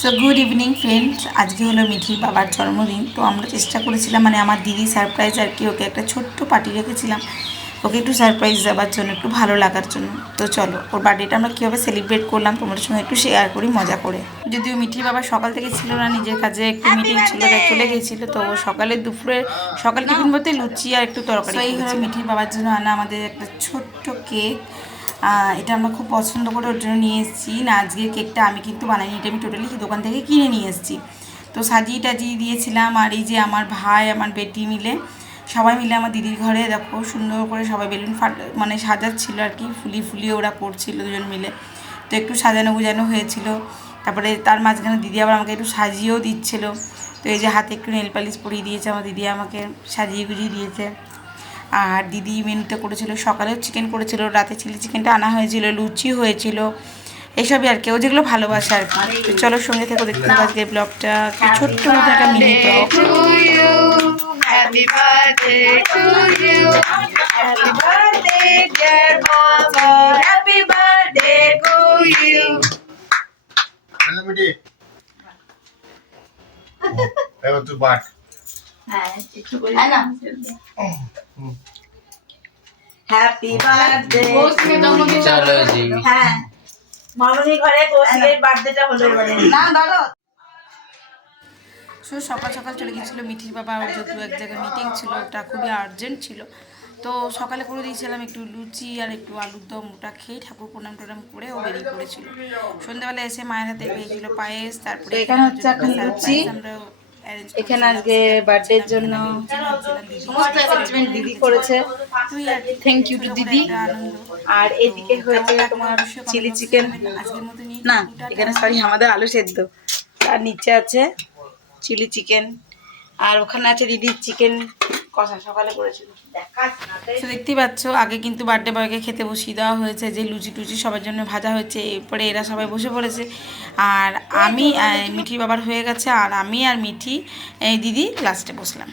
So good evening friends, আজকে হলো মিঠির বাবার জন্মদিন। তো আমরা চেষ্টা করেছিলাম, মানে আমার দিদি সারপ্রাইজ আর কি, ওকে একটা ছোট্ট পার্টি রেখেছিলাম ওকে একটু সারপ্রাইজ দেওয়ার জন্য, একটু ভালো লাগার জন্য। তো চলো ওর বার্থডেটা আমরা কীভাবে সেলিব্রেট করলাম তোমাদের সঙ্গে একটু শেয়ার করি মজা করে। যদিও মিঠির বাবা সকাল থেকে ছিল না, নিজের কাজে একটু মিটিং ছিল, তাই চলে গিয়েছিলো। তো সকালে দুপুরে সকাল টিফিন বলতে লুচি আর একটু তরকারি। এই হলো মিঠির বাবার জন্য আনা আমাদের একটা ছোট্ট কেক। এটা আমরা খুব পছন্দ করে ওর জন্য নিয়ে এসেছি। না, আজকের কেকটা আমি কিন্তু বানাইনি, এটা আমি টোটালি দোকান থেকে কিনে নিয়ে এসেছি। তো সাজিয়ে টাজিয়ে দিয়েছিলাম। আর এই যে আমার ভাই, আমার বেটি মিলে সবাই মিলে আমার দিদির ঘরে দেখো সুন্দর করে সবাই বেলুন মানে সাজাচ্ছিল আর কি, ফুলিয়ে ওরা করছিল দুজন মিলে। তো একটু সাজানো গুজানো হয়েছিল। তারপরে তার মাঝখানে দিদি আবার আমাকে একটু সাজিয়েও দিচ্ছিল। তো এই যে হাতে একটু নেল পালিশ পরিয়ে দিয়েছে আমার দিদি, আমাকে সাজিয়ে গুজিয়ে দিয়েছে। আর দিদি মেনুতে করেছিল, সকালেও চিকেন করেছিল, রাতে চিলি চিকেনটা আনা হয়েছিল, লুচি হয়েছিল, এইসবই আর কেউ যেগুলো ভালোবাসে আর কি। তো চলো সঙ্গে থেকে দেখতে হবে আজকে ব্লগটা, ছোট্ট মতো একটা mini blog. Happy birthday to you. Happy birthday, dear mama. Happy birthday to you. Hello, Midi. Ever to bat. Happy birthday. চলো জি। হ্যাঁ, মামনি ঘরে কৌশিকের বার্থডেটা হলো এবারে। না দাদা। সকাল সকাল চলে গিয়েছিলো মিঠির বাবা, ওর যেহেতু এক জায়গায় মিটিং ছিল, ওটা খুবই আর্জেন্ট ছিল। তো সকালে করে দিয়েছিলাম একটু লুচি আর একটু আলুর দম, ওটা খেয়ে ঠাকুর প্রণাম টনাম করে ও বেরিয়ে পড়েছিল। সন্ধ্যাবেলা এসে মায়ের হাতে পেয়েছিল পায়েস। তারপরে এখানে হচ্ছে একটা লুচি। এখানে আজকে বার্থডের জন্য সমস্ত অ্যারেঞ্জমেন্ট দিদি করেছে, থ্যাংক ইউ টু দিদি। আর এদিকে হয়েছে তোমার চিলি চিকেন, না এখানে সরি আমাদের আলু সেদ্ধ, আর নিচে আছে চিলি চিকেন, আর ওখানে আছে দিদির চিকেন কষা সকালে করেছিল। দেখতেই পাচ্ছ, আগে কিন্তু বার্থডে বয়কে খেতে বসিয়ে দেওয়া হয়েছে, যে লুচি টুচি সবার জন্য ভাজা হয়েছে। এরপরে এরা সবাই বসে পড়েছে, আর আমি মিঠির বাবার হয়ে গেছে, আর আমি আর মিঠি দিদি লাস্টে বসলাম।